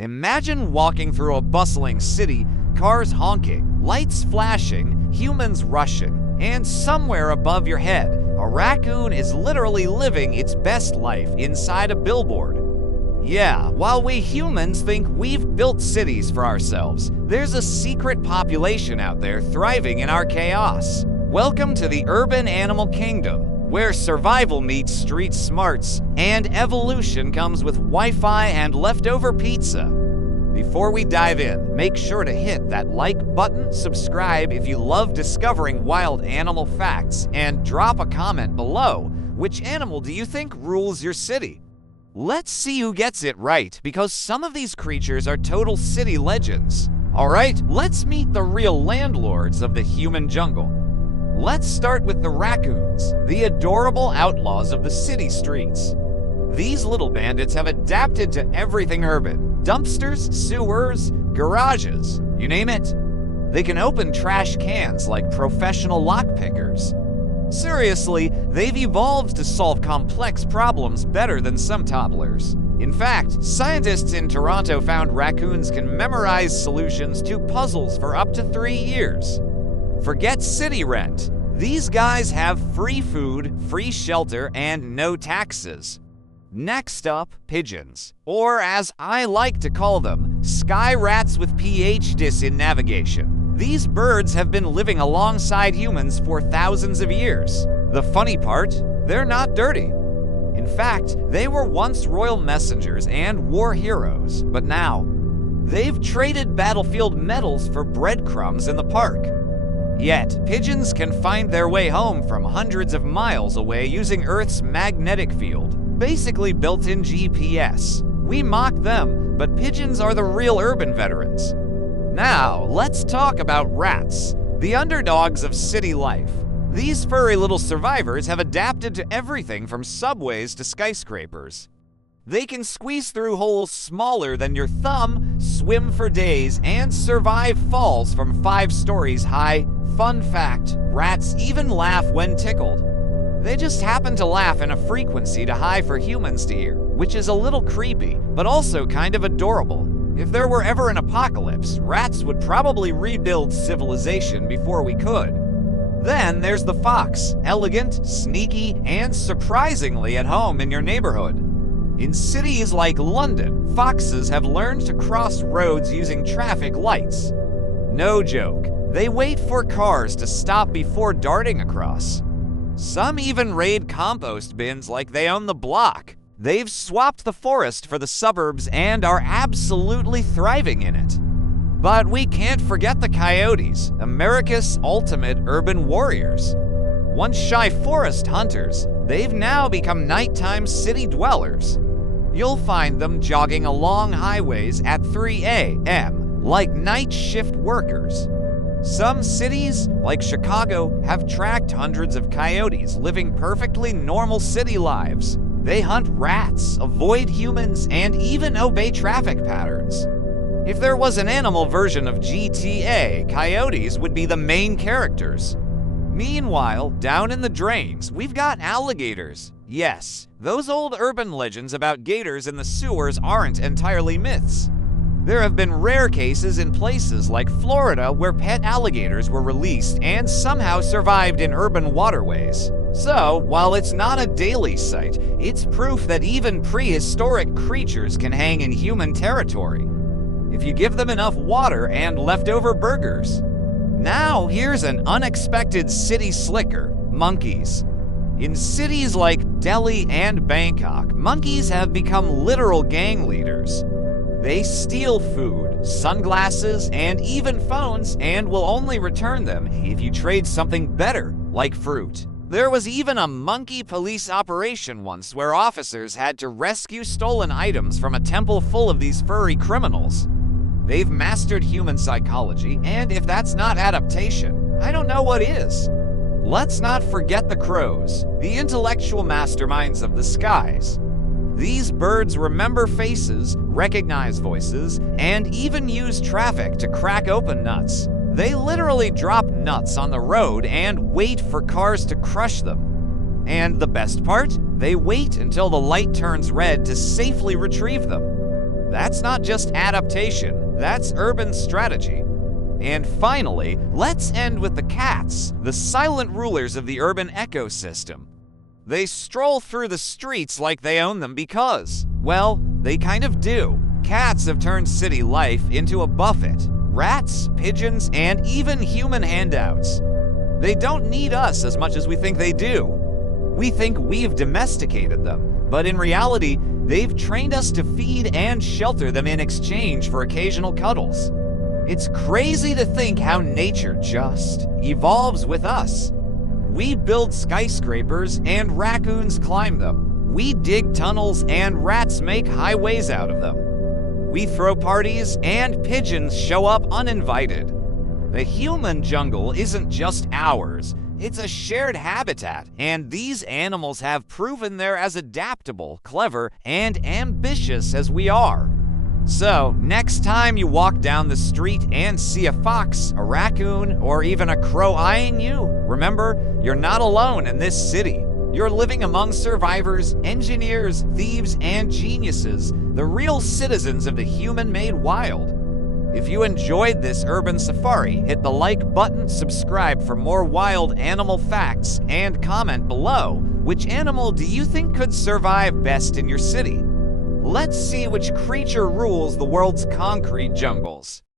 Imagine walking through a bustling city, cars honking, lights flashing, humans rushing, and somewhere above your head, a raccoon is literally living its best life inside a billboard. Yeah, while we humans think we've built cities for ourselves, there's a secret population out there thriving in our chaos. Welcome to the urban animal kingdom, where survival meets street smarts, and evolution comes with Wi-Fi and leftover pizza. Before we dive in, make sure to hit that like button, subscribe if you love discovering wild animal facts, and drop a comment below. Which animal do you think rules your city? Let's see who gets it right, because some of these creatures are total city legends. Alright, let's meet the real landlords of the human jungle. Let's start with the raccoons, the adorable outlaws of the city streets. These little bandits have adapted to everything urban. Dumpsters, sewers, garages, you name it. They can open trash cans like professional lockpickers. Seriously, they've evolved to solve complex problems better than some toddlers. In fact, scientists in Toronto found raccoons can memorize solutions to puzzles for up to 3 years. Forget city rent. These guys have free food, free shelter, and no taxes. Next up, pigeons, or as I like to call them, sky rats with PhDs in navigation. These birds have been living alongside humans for thousands of years. The funny part, they're not dirty. In fact, they were once royal messengers and war heroes, but now, they've traded battlefield medals for breadcrumbs in the park. Yet, pigeons can find their way home from hundreds of miles away using Earth's magnetic field, basically built-in GPS. We mock them, but pigeons are the real urban veterans. Now, let's talk about rats, the underdogs of city life. These furry little survivors have adapted to everything from subways to skyscrapers. They can squeeze through holes smaller than your thumb, swim for days, and survive falls from 5 stories high. Fun fact, rats even laugh when tickled. They just happen to laugh in a frequency too high for humans to hear, which is a little creepy, but also kind of adorable. If there were ever an apocalypse, rats would probably rebuild civilization before we could. Then there's the fox, elegant, sneaky, and surprisingly at home in your neighborhood. In cities like London, foxes have learned to cross roads using traffic lights. No joke, they wait for cars to stop before darting across. Some even raid compost bins like they own the block. They've swapped the forest for the suburbs and are absolutely thriving in it. But we can't forget the coyotes, America's ultimate urban warriors. Once shy forest hunters, they've now become nighttime city dwellers. You'll find them jogging along highways at 3 a.m. like night shift workers. Some cities, like Chicago, have tracked hundreds of coyotes living perfectly normal city lives. They hunt rats, avoid humans, and even obey traffic patterns. If there was an animal version of GTA, coyotes would be the main characters. Meanwhile, down in the drains, we've got alligators. Yes, those old urban legends about gators in the sewers aren't entirely myths. There have been rare cases in places like Florida where pet alligators were released and somehow survived in urban waterways. So, while it's not a daily sight, it's proof that even prehistoric creatures can hang in human territory, if you give them enough water and leftover burgers. Now, here's an unexpected city slicker, monkeys. In cities like Delhi and Bangkok, monkeys have become literal gang leaders. They steal food, sunglasses, and even phones, and will only return them if you trade something better, like fruit. There was even a monkey police operation once where officers had to rescue stolen items from a temple full of these furry criminals. They've mastered human psychology, and if that's not adaptation, I don't know what is. Let's not forget the crows, the intellectual masterminds of the skies. These birds remember faces, recognize voices, and even use traffic to crack open nuts. They literally drop nuts on the road and wait for cars to crush them. And the best part? They wait until the light turns red to safely retrieve them. That's not just adaptation, that's urban strategy. And finally, let's end with the cats, the silent rulers of the urban ecosystem. They stroll through the streets like they own them because, well, they kind of do. Cats have turned city life into a buffet. Rats, pigeons, and even human handouts. They don't need us as much as we think they do. We think we've domesticated them, but in reality, they've trained us to feed and shelter them in exchange for occasional cuddles. It's crazy to think how nature just evolves with us. We build skyscrapers and raccoons climb them. We dig tunnels and rats make highways out of them. We throw parties and pigeons show up uninvited. The human jungle isn't just ours, it's a shared habitat, and these animals have proven they're as adaptable, clever, and ambitious as we are. So, next time you walk down the street and see a fox, a raccoon, or even a crow eyeing you, remember, you're not alone in this city. You're living among survivors, engineers, thieves, and geniuses, the real citizens of the human-made wild. If you enjoyed this urban safari, hit the like button, subscribe for more wild animal facts, and comment below, which animal do you think could survive best in your city? Let's see which creature rules the world's concrete jungles.